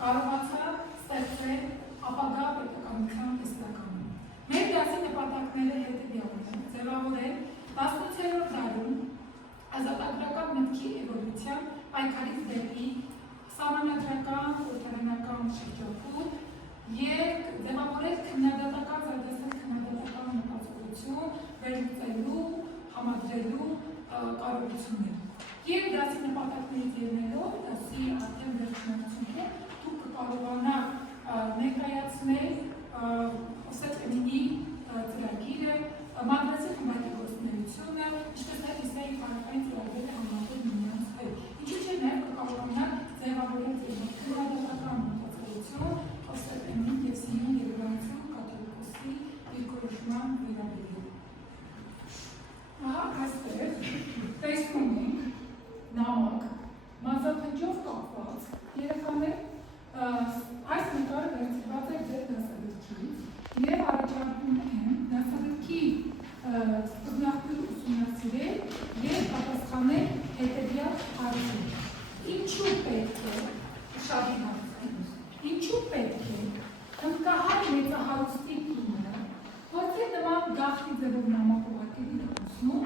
կարողացա ստեղծել ապագա պետականության տեսլականը։ Մեր դասի նպատակները հետևյալն են՝ ձևավորել 18-րդ դարում ազատագրական մտքի էվոլյուցիան պայքարից դեպի սահմանադրական խորհրդարանական շրջափուլ եւ ձևավորել քննադատական զարգացնել քննադատական մտածողություն վերլուծելու, համադրելու կարողություններ։ Եվ դասի նպատակներից ելնելով դասի արդեն վերջնացումը դուք կկարողանաք ներկայացնել ՕՍԵՏ-ի ծրագիրը, մադրասի խմբակի գործունեությունը, ինչպես նաև իսկայի պարակային ծրագրերը համատեղ միմյանց հետ։ Ինչու՞ չէ նաև կկարողանաք ձևավորել քննադատական մտածողություն ՕՍԵՏ-ի և Սիոն Երևանցու կաթոլիկոսի դիրքորոշման վերաբերյալ։ Ահա այստեղ տեսնում ենք նամակ մազափնջով կապված երեխաներ այս նկարը վերցված է ձեր դասագրքից և առաջարկում են դասագրքի սկզբնաղբյուր ուսումնասիրել և պատասխանել հետևյալ հարցին։ Ինչու պետք է շատի հարցին, ինչու պետք է հմտահար մեծահարուստի կինը որտեղ նման գաղտնի ձևով նամակ ուղարկելի դասնում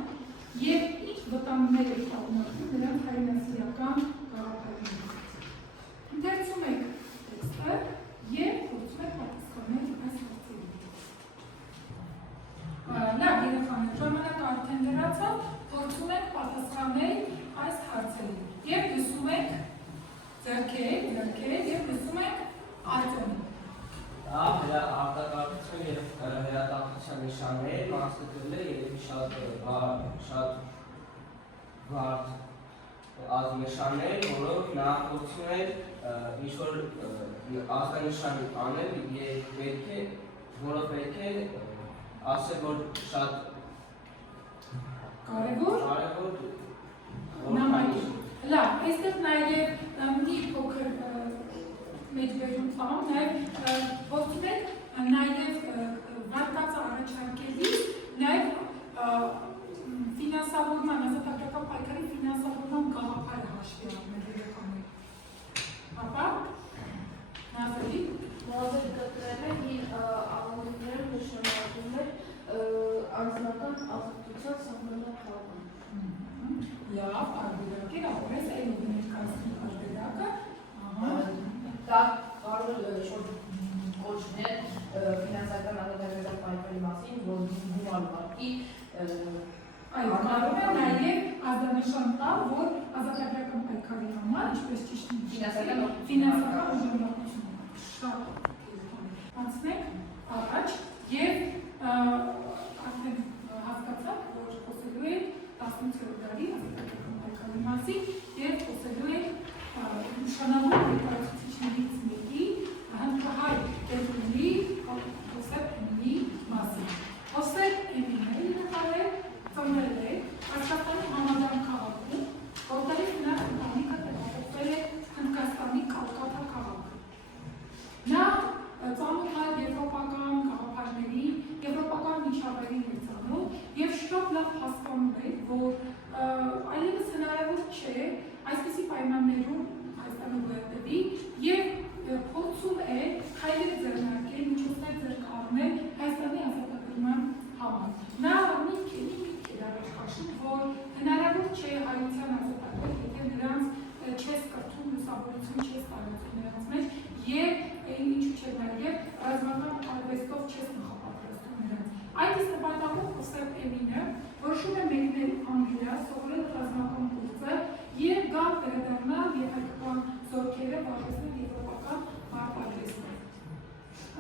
և ինչ վտանգներ է շարունակում նրանց հայրենասիրական գաղափարներից։ Ընթերցում եք տեքստը և փորձում եք պատասխանել այս հարցերին։ Լավ երեխաներ, ժամանակը արդեն լրացավ, փորձում եք պատասխանել այս հարցերին և լսում եք ձեռքեր և լսում եք Արտյոմին։ Արտակարգություն և վերատախտության նշաններ մասնագծել է երևի շատ բարդ ազդանշաններ, որով նա փորձում է ինչ-որ ազդանշան անել և որով պետք է ասել, որ շատ կարևոր նամակ է։ Լավ, այստեղ նաև մի փոքր մեջբերում տամ, նաև փորձում եք նաև վարկածը առաջարկելիս նաև ֆինանսավորման, ազատագրական պայքարի ֆինանսավորման գաղափարը հաշվի առնել երեխաներ։ Ապա Նազարի Նազարի կտրելը իր աղանդիկները նշանակում էր անձնական ազատության սահմանափակում։ Լավ, տարբերակեր, ապրես այն ներկայացնի տարբերակը։ Դա կարող է շոտ կոչնել ֆինանսական ազատագրական պայքարի մասին, որ գումար վարկի Այո, կարող է նաև ազդանշան տալ, որ ազատագրական պայքարի համար, ինչպես ճիշտ ֆինանսական ուժեղացություն։ Շատ անցնենք առաջ և արդեն հասկացաք, որ խոսելու եք 18-րդ դարի ազատագրական պայքարի մասին և խոսելու եք նշանավոր ներկայացուցիչներից մեկի հնդկահայ պետուլի ՕՍԵՏ-ի մասին։ ՕՍԵՏ-ը երեխաներ ծնվել է Հայաստանի Համադան քաղաքում, որտեղից նրա ընտանիքը տեղափոխվել է Հնդկաստանի Կալկաթա քաղաք։ Նա ծանոթ է եվրոպական գաղափարների, եվրոպական միջավայրի հետ ծանոթ և շատ լավ հասկանում է, որ այլևս հնարավոր չէ այսպիսի պայմաններում Հայաստանը գոյատևի և փորձում է քայլեր ձեռնարկել, միջոցներ ձեռք առնել Հայաստանի ազատագրման համար։ Նա մի առաջ քաշում, որ հնարավոր չէ հայության ազատագրել, եթե նրանց չես կրթում, լուսավորություն չես տարածում նրանց մեջ և ինչու՞ չէ նաև ռազմական արվեստով չես նախապատրաստում նրանց։ Այդ իսկ նպատակով ՕՍԵՏ-ը որոշում է մեկնել Անգլիա, սովորել ռազմական կուրսը և գալ վերադառնալ և հայկական զորքերը վարժեցնել եվրոպական մարտահրեստներ։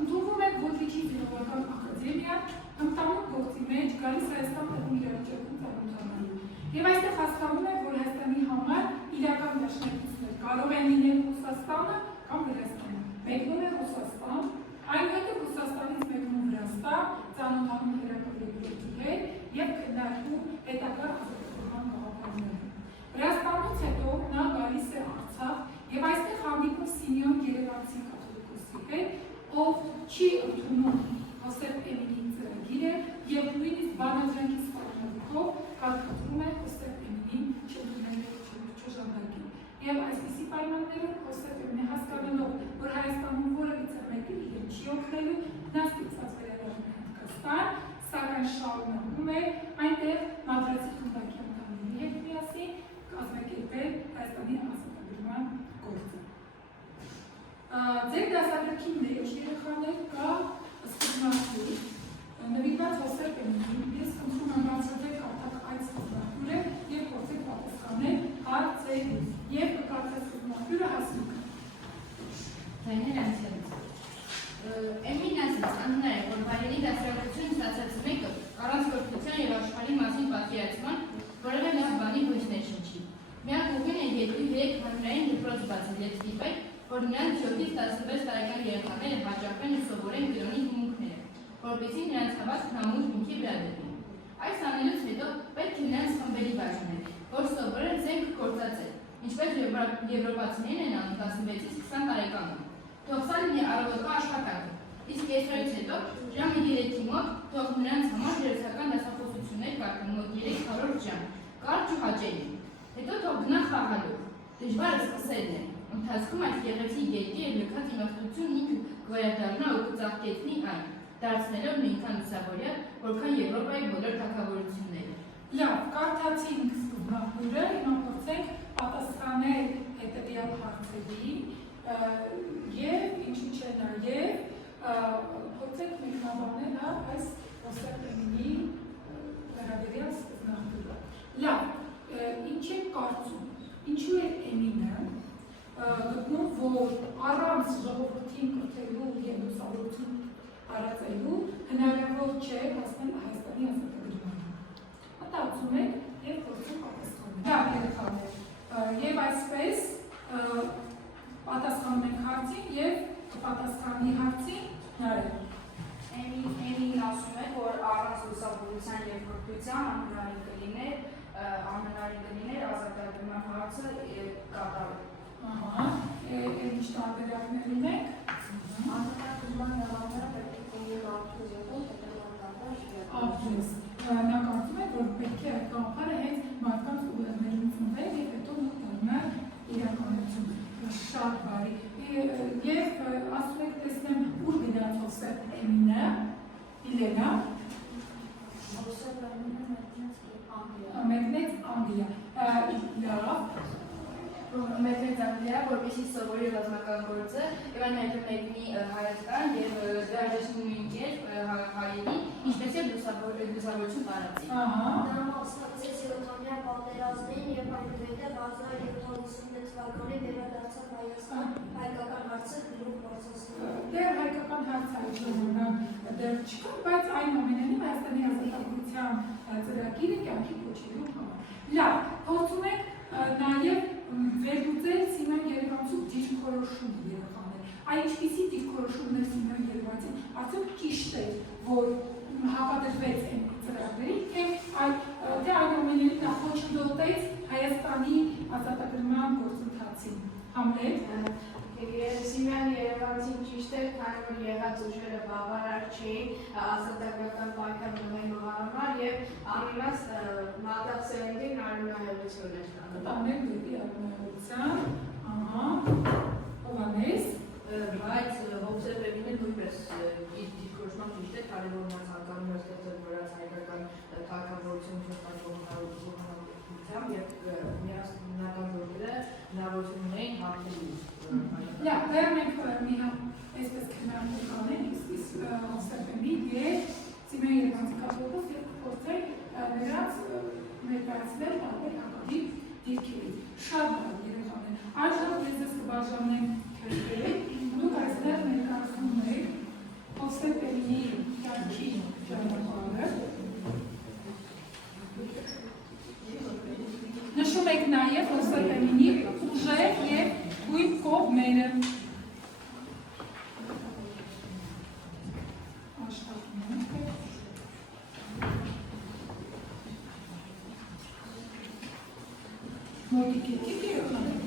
Ընդունվում է Ոդվիչի զինվորական ակադեմիա, հմտանոց գործի մեջ գալիս Հայաստան պետում իրավիճակում ծանոթանալու։ Եվ այստեղ հասկանում է, որ Հայաստանի համար իրական դաշնակիցներ կարող են լինել Ռուսաստանը կամ Վրաստանը։ Մեկնում է Ռուսաստան, այնուհետև Ռուսաստանից մեկնում Վրաստան, ծանոթանում հրապարակների հետ և քննարկում հետագա ազատագրական գաղափարները։ Վրաստանից հետո նա գալիս է Արցախ և այստեղ հանդիպում Սիմեոն Երևանցի կաթոլիկոսի հետ, ով չի ընդունում ՕՍԵՏ-ի ծրագիրը և նույնիսկ բանաձրենքի սպառնալիքով կարգադրում է ՕՍԵՏ-ին չընդունել չժանդակի։ Եվ այսպիսի պայմաններում ՕՍԵՏ-ը հասկանալով, որ չի օգնելու, նա ստիպված վերադառնում է Հնդկաստան, սակայն շարունակում է այնտեղ մադրացի խմբակի անդամների հետ միասին կազմակերպել Հայաստանի ազատագրման գործը։ Ձեր դասագրքի մեջ երեխաներ կա սկզբնաղբյուր, նվիրված Հովսեփ Էմինին, ես խնդրում եմ բացատրեք կարդաք այդ սկզբնաղբյուրը և փորձեք պատասխանել հարցերին և կկարդաք սկզբնաղբյուրը Հասմիկը։ Ձայներ անցյալից։ Էմին ասաց, անհնար է, որ վայրենի դասարակություն ստացած մեկը առանց կրթության և աշխարհի մասին պատկերացման որևէ լավ բանի հույս ներշնչի։ Միակ ուղին է երկրի 3 հանրային դպրոց բացել և ստիպել, որ նրանց 7-ից 16 տարեկան երեխաները հաճախեն ու սովորեն կրոնի հիմունքները, որպեսզի նրանց հավատքն ամուր հիմքի վրա դրվի։ Այս անելուց հետո պետք է նրանց խմբերի բաժանել, որ սովորել զենք գործածել, ինչպես եվրոպացիներն են անում 16-ից 20 տարեկանում։ Թող սա լինի առավոտվա աշխատանքը, իսկ կեսրից հետո ժամը 3-ի մոտ թող նրանց համար դերասական դասախոսություններ կարգեն մոտ 300 ժամ, կարճ ու հաճելի։ Հետո թող գնա խաղալու։ Դժվարը սկսելն է։ Ընթացքում այս գեղեցիկ երկիրը լքած իմաստությունն ինքը կվերադառնա ու կծաղկեցնի այն, դարձնելով նույնքան լուսավորյա, որքան Եվրոպայի բոլոր թագավորությունները։ Լավ, կարդացինք սկզբնաղբյուրը, հիմա փորձենք պատասխանել հետևյալ հարցերին և ինչու չէ նաև փորձենք մեկնաբանել այս Հովսեփ Էմինի վերաբերյալ սկզբնաղբյուրը։ Լավ, ինչ եք կարծում, ինչու է Էմինը գտնում, որ առանց ժողովրդին կրթելու և լուսավորություն տարածելու հնարավոր չէ հասնել Հայաստանի ազատագրմանը։ Մտածում եք և փորձում պատասխանել։ Լավ, երեխաներ, և այսպես պատասխանում ենք հարցին և կպատասխանի հարցին Նարեկ։ Էմին ասում է, որ առանց լուսավորության և կրթության անհնարին կլիներ ազատագրման հարցը կատարել։ Ինչ տարբերակներ ունենք։ Ազատագրման նավանները պետք է կողմում արդյոք եղել հետևան կատար Աղջես, նա կարծում է, որ պետք է այդ գաղափարը հենց մարդկանց ուղեղներում ծնվել և հետո նա դառնա իրականություն։ Շատ բարի։ Եվ ասում եք տեսնեմ ուր գնաց Հովսեփ Էմինը, Իլենա։ Հովսեփ Էմինը մեկնեց Անգլիա։ Լավ։ Մեկնեց Անգլիա, որպեսզի սովորի ռազմական գործը, և այն հետո մեկնի Հայաստան և դրաժեցնի նույն կերպ հայերի, ինչպես և լուսավորություն տարածի։ Նա մասնակցեց 7-ամյա պատերազմին և այնուհետև 1756 թվականին վերադարձավ Հայաստան հայկական հարցը գրող բարձրացնելու։ Դեռ հայկական հարցը այդ ժամանակ դեռ չկա, բայց այն ամենայնիվ Հայաստանի ազատագրության ծրագիրը կյանքի կոչելու համար։ Լավ, փորձում եք նաև վերլուծել Սիմոն Երևանցու դիրքորոշումը երեխաներ։ Այն ինչպիսի դիրքորոշումն է Սիմոն Երևանցին, արդյոք ճիշտ է, որ հակադրվեց այն ծրագրերին, թե այն ամենին նա խոչընդոտեց Հայաստանի ազատագրման գործընթացին։ Համլետ։ Սիմոն Երևանցին ճիշտ է, քանի որ եղած ուժերը բավարար չէին ազատագրական պայքարելու համար և անիմաստ մատաղսերնդին արյունահեղություն էր տանում։ Տանել դեպի արյունահեղության, Հովհաննես։ Բայց Հովսեփ Էմինը նույնպես իր դիրքորոշմամբ ճիշտ է, քանի որ նա ցանկանում էր ստեղծել վրաց հայկական թագավորություն և միասնական գործերը հնարավորություն ունեին հաղթելու։ Լավ, դեռ մենք մի հատ այսպես քննարկում կանենք Հովսեփ Էմին և Սիմոն Երևանցի կապակցությամբ և կփորձենք նրանց ներկայացնել տարբեր հակադիր դիրքերից։ Շատ բարի երեխաներ։ Այժմ ես ձեզ կբաժանեմ քրտերը, դուք այստեղ ներկայացնում եք Հովսեփ Էմինի կյանքի ճանապարհը։ Նշում եք նաև Հովսեփ Էմինի ուժեր և գույն կողմերը։ Մոտիկ եկեք երեխաներ։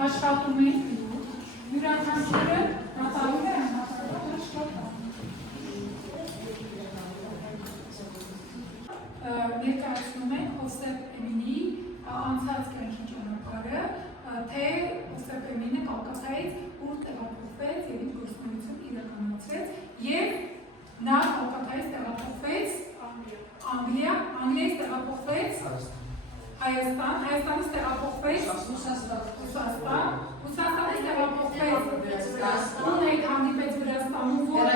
Աշխատում ենք յուրաքանչյուրը կատարում է իրականացրեց եւ նա Կոկատայից տեղափոխվեց Անգլիայից տեղափոխվեց Հայաստան, Հայաստանից տեղափոխվեց Ռուսաստանից տեղափոխվեց ում հետ հանդիպեց Վրաստանում, որ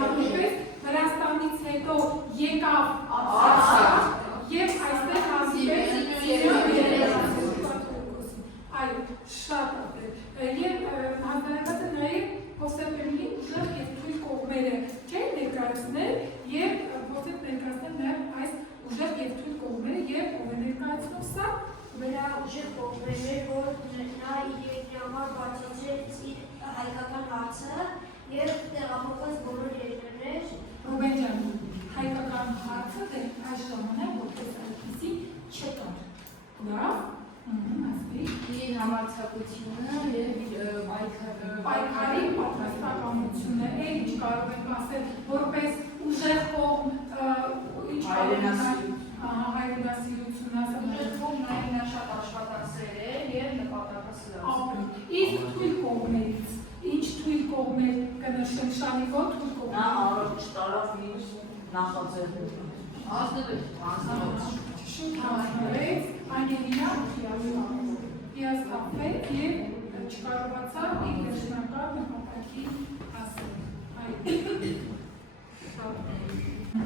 հանդիպեց Վրաստանից հետո եկավ Արցախ եւ այստեղ հանդիպեց այո, շատ ապրել եւ հանձնարարված է նաեւ Հովսեփյանի ուժեղ եւ թույլ կողմերը չէ ներկայացնել եւ փորձել ներկայացնել նաեւ այս ուժեղ եւ թույլ կողմերը եւ ով է ներկայացնում սա Նրա ուժեղ կողմերն էր, որ նա իր երկրի համար բարձրացրեց իր հայկական հարցը եւ տեղափոխեց բոլոր երկրներ Ռուբեն ջան, հայկական հարցը դեռ այս ժամանակ որպես այդպիսի չկար։ Լավ, ասվի։ Իր համարձակությունը եւ իր պայքարի պատրաստակամությունը, ինչ կարող ենք ասել, որպես ուժեղ կողմ, ինչ հայրենասիրություն ուժեղ նաեւ նա շատ աշխատասեր է եւ նպատակասիրություն։ Իսկ թույլ կողմերից, ինչ թույլ կողմեր կնշեն շարիվոտ թույլ կողմեր։ Նա առաջ տարավ իր նախաձեռնությունը։ Շուտ հանձնվեց, Անգելինա հիասթափվեց եւ չկարողացավ իր վերջնական նպատակի հասնել։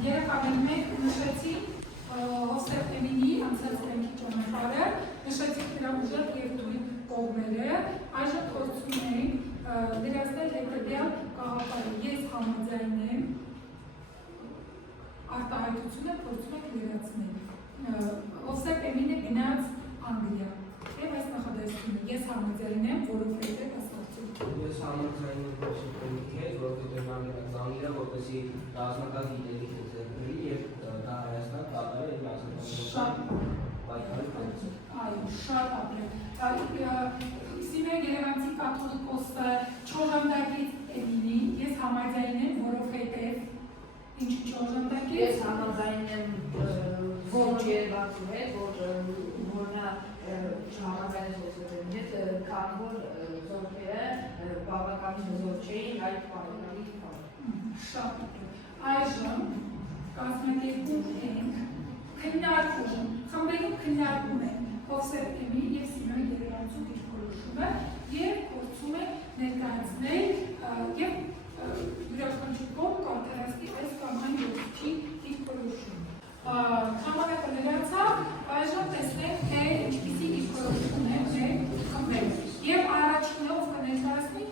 Երեխաների մեկ նշեցի Հովսեփ Էմինի անցած կյանքի ճանապարհը, նշեցիք նրա ուժեղ եւ թույլ կողմերը, այժմ փորձում ենք դրացնել հետեւյալ գաղափարը։ Ես համաձայն եմ արտահայտությունը փորձում եք լրացնել։ Հովսեփ Էմինը գնաց Անգլիա եւ այս նախադասությունը ես համաձայն եմ, որովհետեւ ասացի։ Ես համաձայն եմ Հովսեփ Էմինի հետ, որովհետեւ նա գնաց Անգլիա, որպեսզի ռազմական գիտելիք ձեռնի եւ դա Հայաստան կատարել իր ռազմական պայքարի փոխանցել։ Այո, շատ ապրել։ Սիմեոն Երևանցի կաթոլիկոսը չօժանդակեց Էմինին, ես համաձայն եմ, որովհետեւ ինչ չօժանդակեց։ Ես համաձայն եմ ոչ Երևանցու հետ, որ նա չհամաձայնեց Հովսեփյանի հետ, քանի որ զորքերը բավականին հզոր չէին այդ պայքարի համար։ Շատ ապրել։ Այժմ կազմակերպում ենք քննարկում, խմբերում քննարկում ենք Հովսեփ Էմինի եւ Սիմեոն Երևանցու դիրքորոշումը եւ փորձում ենք ներկայացնել եւ յուրաքանչյուր կողմ կարտարացնի այս կամ այն գործիքի դիրքորոշումը։ Ժամանակը լրացավ, այժմ տեսնենք, թե ինչպիսի դիրքորոշում է մեր խմբերը։ Եվ առաջինը ով կներկայացնի,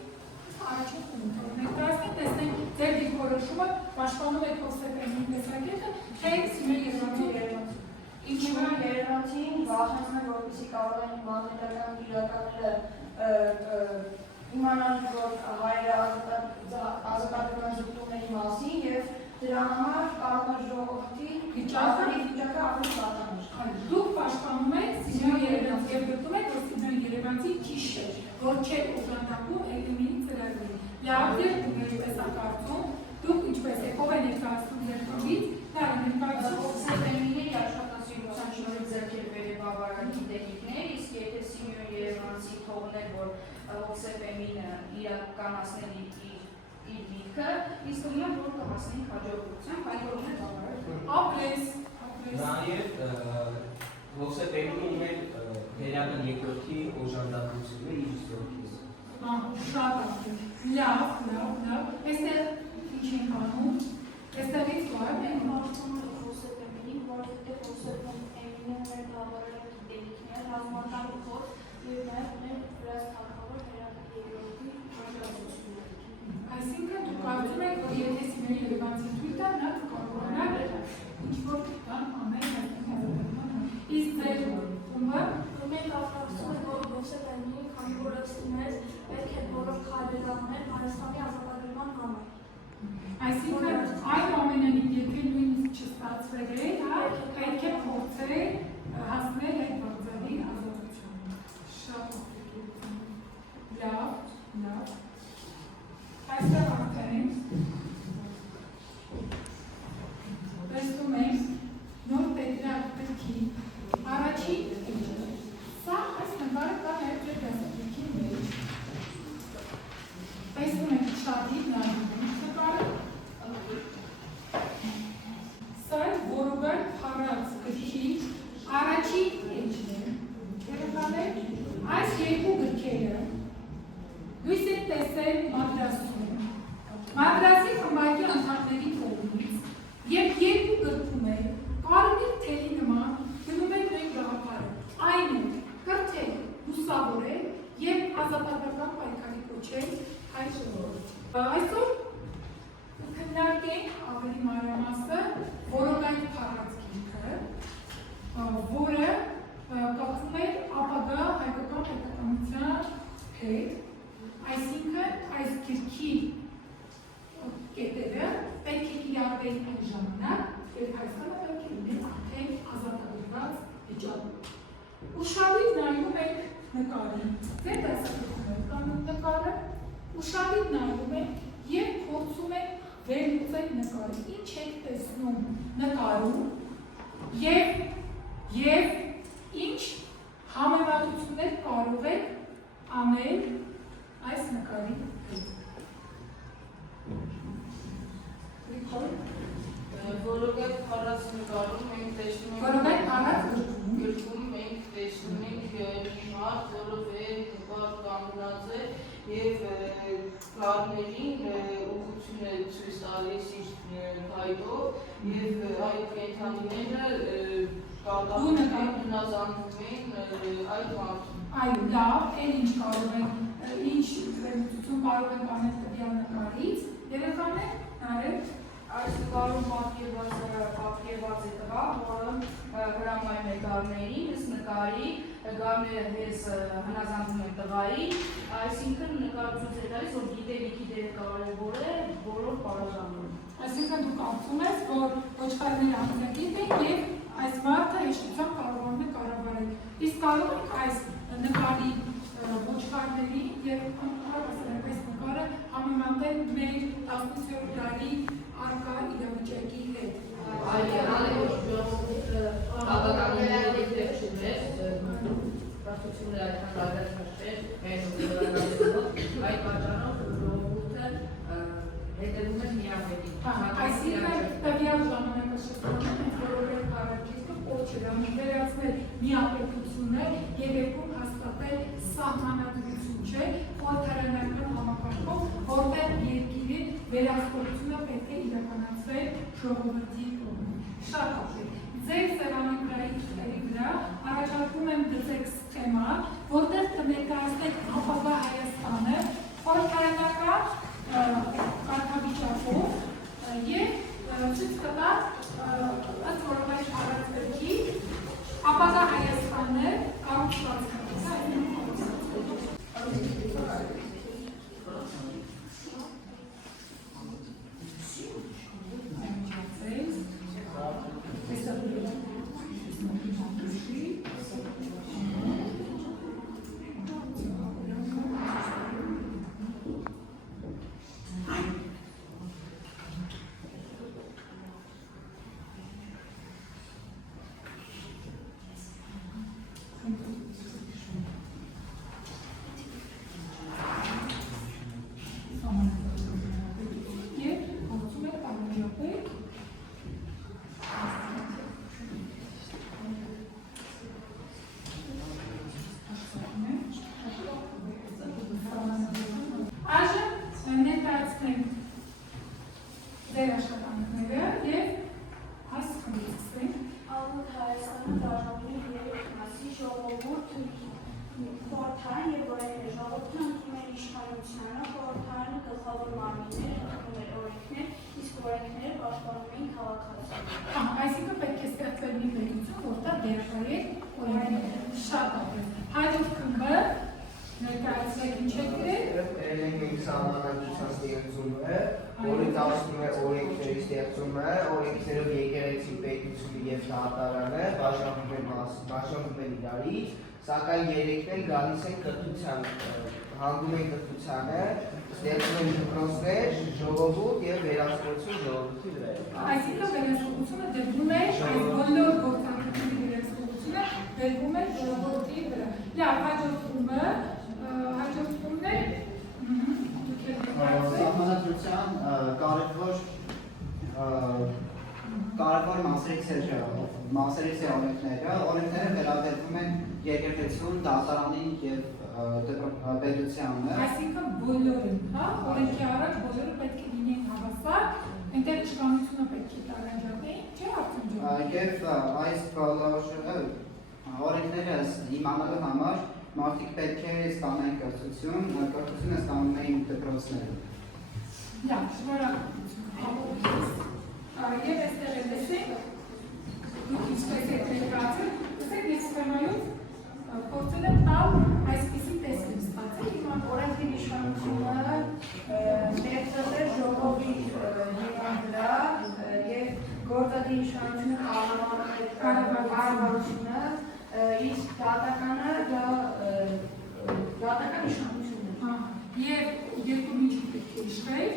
առաջին խումբը ներկայացնի, տեսնենք ձեր դիրքորոշումը պաշտպանում եք Հովսեփ Էմինի տեսակետը, թե Սիմեոն Երևանցու։ Ինչու Երևանցին վախեցնում է, որպեսզի կարող են մանրետական իրականները իմանան, որ հայերը ազատագրման զուգումների մասին եւ դրա համար կարող է ժողովրդի վիճակը ավելի վատանար։ Դուք պաշտպանում եք Սիմեոն Երևանցին եւ գտնում եք, որ Սիմեոն Երևանցին ճիշտ է, որ չէ օժանդակում Էմինի ծրագրին։ Լավ եւ դուք ինչպես ակարծում, դուք ինչպես եք, ով է ներկայացնում ձեր կողմից, դա ներկայացում Հովսեփ Էմինի աշխատասիրության շնորհիվ ձեռքեր բերել բավարար գիտելիքներ, իսկ եթե Սիմեոն Երևանցի թողներ, որ Հովսեփ Էմինը իրականացնել իր դիրքը, իսկ ուրեմն որ կհասնենք հաջողության, այդ որն է բավարար։ ապրես։ Նաև Հովսեփ Էմինը ուներ դերական երկրորդի օժանդակությունը իր զորքից։ Շատ ապրես։ Լավ։ Այստեղ ինչ ենք անում։ Այստեղից կար ենք Մարդում է Հովսեփ Էմինին, որովհետև Հովսեփ Էմինը ուներ բավարար գիտելիքներ, ռազմական փորձ եւ նաեւ ուներ վրաց թագավոր Հերակլ II-ի աջակցությունը։ Այսինքն դուք կարծում եք, որ եթե Սիմեոն Երևանցին թույլ տա, նա կկարողանա ինչ-որ բան անել հայկական։ Իսկ ձեր խումբը Մենք կապակցում ենք, որ Հովսեփ Էմինին, քանի որ ըստ պետք է բոլոր քայլերը անել Հայաստանի ազատագրման համար։ այսինքն այն ամենին եթե նույնիսկ չստացվել է, պետք է փորձել հասնել այդ բարձրի ազատությանը։ Շատ օգտակար։ Լավ։ Այստեղ արդեն տեսնում ենք նոր պետրակ պետքի առաջին սա այս նկարը կա նաև ձեր դասագրքի մեջ։ Տեսնում եք շատի տեսել մադրասում։ Մադրասի խմբակի անդամների կողմից եւ երկու գրքում է կարմիր թելի նման գնում է նույն գաղափարը։ Այն է կրթել, լուսավորել եւ ազատագրական պայքարի կոչել հայ ժողովուրդ։ Այսօր քննարկենք ավելի մանրամասը որոնայդ փառած գիրքը, որը կապվում է ապագա հայկական պետականության հետ, այսինքն այս գիրքի կետերը պետք է կիրառվեն այն ժամանակ, երբ Հայաստանը պետք է լինի արդեն ազատագրված վիճակում։ Ուշադիր նայում եք նկարին, ձեր դասագրքում եք կանում նկարը, ուշադիր նայում եք և փորձում եք վերլուծել նկարը, ինչ եք տեսնում նկարում և ինչ համեմատություններ կարող եք անել այս նկարի հետ։ Որովհետև փառած նկարում մենք տեսնում ենք Որովհետև փառած գրքում մենք տեսնում ենք մարդ, որը վեր նկար կանգնած է եւ կարմերին ուղղություն է ցույց տալիս իր փայտով եւ այդ կենդանիները գնազանդում են այդ մարդուն։ Այո, լավ, էլ ինչ կարող ենք, ինչ վերլուծություն կարող ենք անել տվյալ նկարից, երեխաներ, նայեք։ Այս նկարում պատկերված է տղա, որը հրամայում է գարներին, ըստ նկարի գարները հենց հնազանդվում են տղային, այսինքն նկարը ցույց է տալիս, որ գիտելիքի դերը կարևոր է բոլոր պարաժաններում։ Այսինքն դու կարծում ես, որ ոչխարները ամենագիտ են և այս մարդը հեշտությամբ կարողանում է կառավարել։ Իսկ կարող ենք այս նկարի ոչխարների և այս նկարը համեմատել մեր 18-րդ դարի առկա իրավիճակի հետ։ Այսինքն տվյալ ժամանակաշրջանում որովհետև հարակիրքը կոչելանում վերացնել միապետությունը և երկում հաստատել սահմանադրություն չէ, խորհրդարանական համակարգով, որտեղ երկիրի վերահսկողությունը պետք է իրականացվել ժողովրդի կողմից։ Շատ հաշվի։ Ձեր սեղանագրայի թղթերի վրա առաջարկում եմ դրեք սխեմա, որտեղ կներկայացնեք ապագա Հայաստանը խորհրդարանական կարգավիճակով և ցույց կտա ըստ որովհետև առած գրքի ապագա Հայաստանը կառուցված է։ Այսինքն պետք է ստեղծել մի պետություն, որտեղ դերակայել օրենքները։ Շատ ապրես։ Հաջորդ խմբը ներկայացրեք ինչ եք գրել։ Էլեկտրիկ սահմանադրության ստեղծումը, որից ասում է օրենքների ստեղծումը, օրենքներով եկեղեցի պետությունը եւ դատարանը բաժանվում են իրարից, սակայն երեքն էլ գալիս են կրթության, հանգում են կրթությանը, ստեղծում են դպրոցներ, ժողովուրդ եւ վերահսկողություն ժողովրդի վրա։ Այսինքն վերահսկողությունը դրվում է այս բոլոր գործընթացների վերահսկողությունը դրվում է ժողովրդի վրա։ Լավ, հաջորդ խումբն է Սահմանադրության կարևոր մասերից է օրենքները։ Օրենքները վերաբերվում են եկեղեցուն, դատարանին եւ պետությանը։ Այսինքն բոլոր պետք է լինեն հավասար, այնտեղ իշխանությունը պետք է տարանջատեին, չէ՞ արդեն ջան։ Եվ այս բոլոր օրենքները իմանալու համար մարդիկ պետք է ստանային կրթություն, կրթությունը ստանում էին դպրոցներում։ Լավ, շնորհակալություն։ Եվ այստեղ էլ տեսեք, դուք ինչպես եք ներկայացել, տեսեք ես սխեմայով փորձել եմ տալ այսպիսի տեսք եմ ստացել, հիմա օրենքի իշխանությունը ներծել է ժողովի հիման վրա եւ գործադի իշխանությունը կառավարությունը, իսկ դատականը դատական իշխանությունն է։ Եվ երկու միջի պետք է իշխել,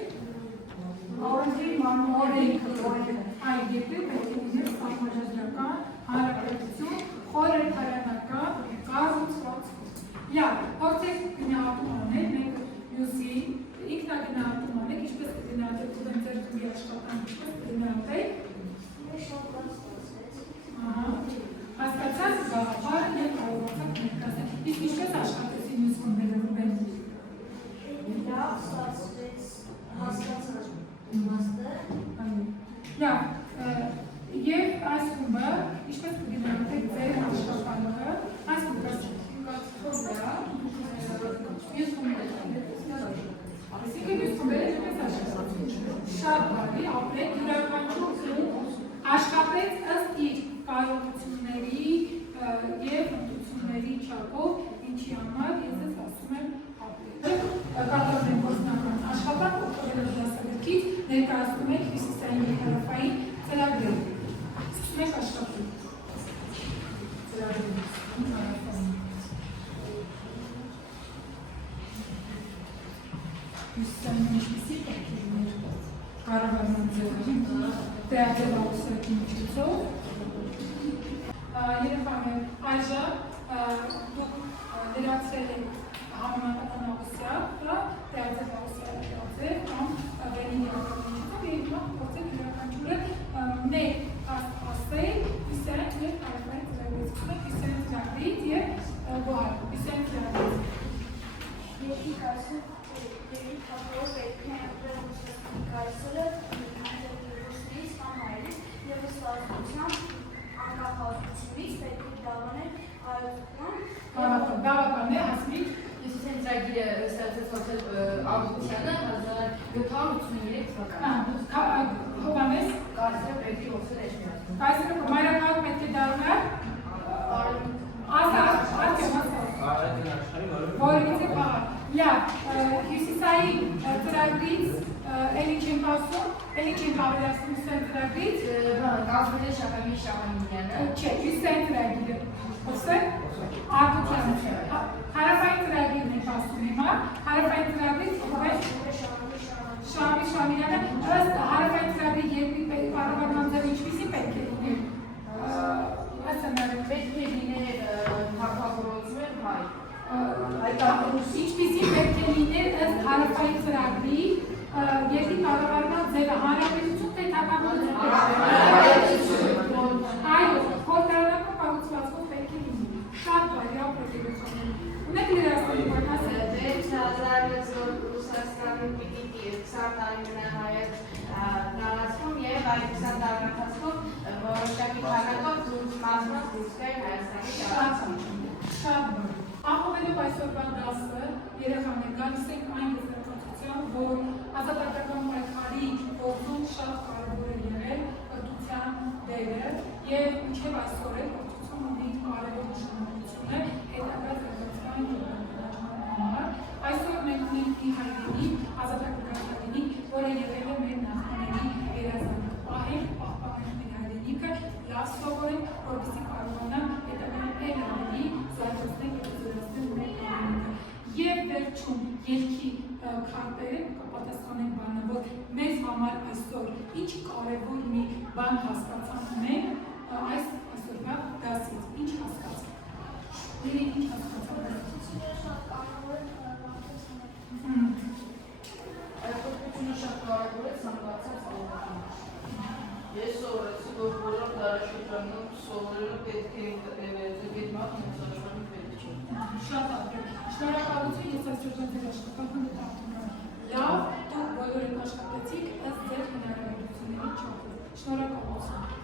Օրենքի օրենքը այլ երկու պետք է լինել սահմանադրական հանրապետություն, խորհրդարանական կառուցվածքով։ Լավ, փորձեք գնահատում անել, մենք մյուսի ինքնագնահատում անեք, ինչպես կգնահատեք ձեր թիմի աշխատանքը, ինչպես կգնահատեք։ Հասկացած գաղափար եւ կարողացաք ներկայացնել։ Իսկ ինչպես աշխատեցին մյուս խմբերը ռուբեն։ Լավ, ստացվեց հասկացած իմաստը։ Լավ, եւ այս խումբը ինչպես կգնահատեք ձեր աշխատանքը, այս խումբը մյուս խմբերը։ Այսինքն մյուս խմբերը ինչպես աշխատեցին։ Շատ բարի, ապրեք յուրաքանչյուր աշխատեց ըստ իր կարողությունների եւ հմտությունների չափով, ինչի համար ես ես ասում եմ ապրել։ Կատարել գործնական աշխատանք օգտվելով դասագրքից ներկայացնում եք հյուսիսային եւ հարավային ծրագրերը։ Սկսում եք աշխատել։ Հյուսիսային ինչպիսի պետք է լիներ կառավարման ձևի տեղավորվածքի միջոցով։ Երեխաներ, այժմ դուք լրացրել եք համեմատական աղուսյալ, տեղացել աղուսյալը տեղացել, կամ վերին երեխաներիցով, և հիմա փորձեք յուրաքանչյուրը մեր ասել, հյուսիսային և հարավային ծրագրից, հյուսիսային ծրագրից և գոհար, հյուսիսային ծրագրից։ Երկի կայսր, երկի կապով պետք է ապրել ուսասնի կայսրը, դեպքերից կամ հայրից, և ստացության անկախացությունից պետք է դավանել հայրության։ Բավական է, ասմիկ։ Հյուսիսային ծրագիրը ստեղծեցել Աբովյանը 1783 թվականին։ Հովհաննես Կայսրը պետք է ոսել էջմիածում։ Կայսրը մայրաքաղաք պետք է դառնալ։ Որևիցե պահար։ Լավ, հյուսիսային ծրագրից էլի չենք ասում, էլի չենք ավելացնում հյուսիսային ծրագրից։ Կազմել է Շահամի Շահամինյանը։ Չէ, հյուսիսային ծրագիրը։ Ոսեք, արտության։ Հարավային ծրագիրն ենք ասում հիմա, հարավային ծրագրից Շահամի Շահամինյանը, ըստ հարավային ծրագրի երկրի կառավարման ձևը ինչպիսի պետք է լիներ։ Պետք է լիներ թագավորություն հայ։ Ինչպիսի պետք է լիներ ըստ հարավային ծրագրի երկրի կառավարման ձևը հանրապետություն թե թագավորություն։ Այո, խորհրդարանական կառուցվածքով պետք է լինի։ Շատ բարի ապրեք երեխաներ։ Ունեք լրացնում ասել։ Ռուսաստանի պիտի 20 տարի մնա հայոց նարացքում եւ այդ 20 տարի ընթացքում որոշակի քանակով դուրս մասնած դուրս գային Հայաստանի շրջանում։ Շատ բարի։ Ապահովելով այսօրվա դասը երեխաներ գալիս ենք այն եզրակացության, որ ազատագրական պայքարի գործում շատ կարևոր է եղել կրթության դերը եւ մինչեւ այսօր էլ կրթությունը ունի կարևոր նշանակություն է հետագա զարգացման եւ բարելավման համար։ Այսօր մենք ունենք մի հայրենի, ազատագրական հայրենի, որը եղել է մեր նախնիների երազանքը, պահել, պահպանել մեր հայրենիքը, լավ սովորել, որպեսզի կարողանան հետագայում էլ ավելի զարգացնել եւ զորացնել մեր հայրենիքը։ Եվ վերջում ելքի քարտերը կպատասխանենք բանը, որ մեզ համար այսօր ինչ կարևոր մի բան հասկացանք մենք այս այսօրվա դասից, ինչ հասկացանք։ Ինչ հասկացանք։ Կրթությունը շատ կարևոր է ցանկացած ոլորտում։ Ես սովորեցի, որ բոլոր դարաշրջանում սովորելը պետք է դեպի մենսաժողովի պետք չէ։ Շատ ապրեք։ Շնորհակալություն, ես այսօր ձեր աշխատանքը նկատում եմ։ Լավ, դուք բոլորը աշխատեցիք ըստ ձեր հնարավորությունների չափով։ Շնորհակալություն։